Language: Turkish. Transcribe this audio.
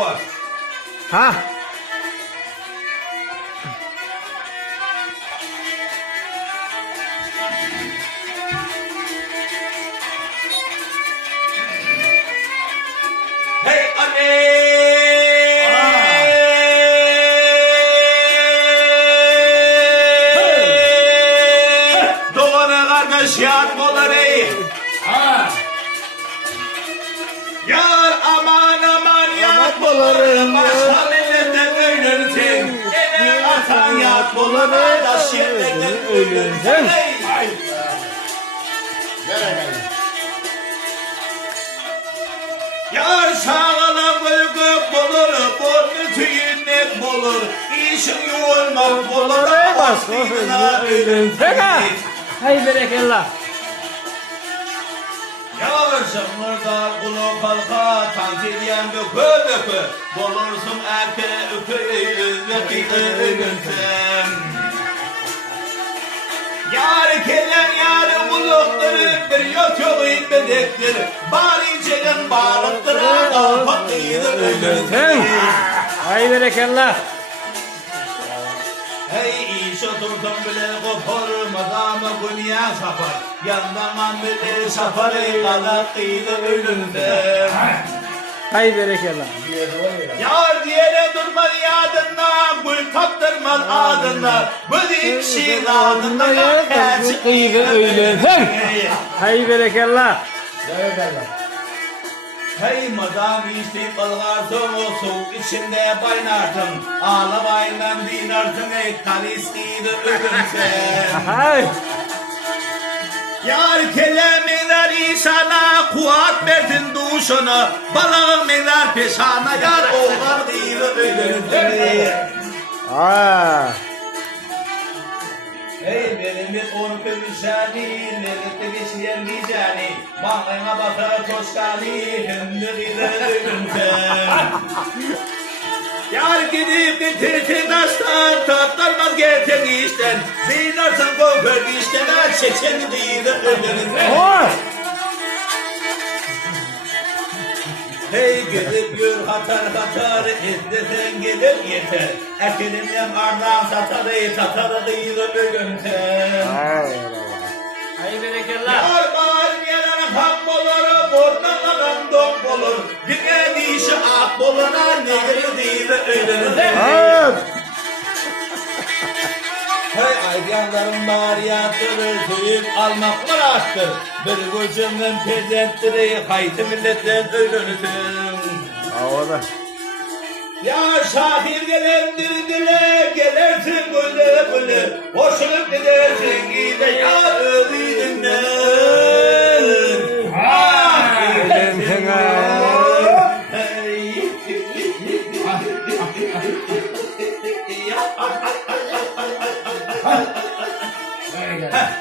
var. Ha? Hey anne! Doğana kardeş yar bolar ey. Yar aman aman yar bolarım. Başka milletten ölürsün. Ene atan yar bolara da şirletten ölürsün. Hey! Yar sağlam uygun bulur, burnu tüyünmek bulur, işin yoğurmak bulur, aslına Peka. Hay berekallah. Yar şımırda kulu kalka, tantiyen dökü dökü, bulursun erke ökü ölünsün. Yar kellen yarı bulukları bir yok yok inmedektir. Bari çeken bağlıktır, alpatlıydı ölünsün. Hay berekallah. Hey iş oturdum bile koparmadan dünya safar. Yandaman bile safarı kalaklıydı ölünsün. Hay berekallah. Yar diyene durmaz yadından, gül kaptırmaz adından. Bu dikşin adından yar tercih Kıyığı öğlensin. Hay berekallah. Hey madam işte balgarsın o soğuk içinde baynarsın. Ağlamayla dinarsın ey kaliskiydi ölümsen. Hay. Yar kelemeler insana kuat verdin duşuna. Balağın mezar peşana yar oğlan değil ölümsen. Aa. Hey benim bir on kövüşani, lezzette geçiyen vicani. Bağlayına bakar koşkani, hündürüyle ölümsen. Yar gidip getirsin taştan, tatlarmaz getir işten. Zeynarsın kokör işten, çeçen değil ölümsen. Hoş. Hey gidip gör hatar istesen gelip yeter. Ekilimden ardan satarı değil ölümsen. Hay berekallah. Yar bağırmayan hak olur, burnundan dok olur. Bir dişi ak olana negri değil ölümsen. Hoş. Hey ayganlarım bari yattırır, tüyüp almak mıraktır. Bir gözümden pezettir, hayti milletten ölürsün. Havada. Ya şahir gelendir dile, gelersin böyle böyle. Hoşlanıp gidersin yine ya ölüydünden. Ölümsün ha.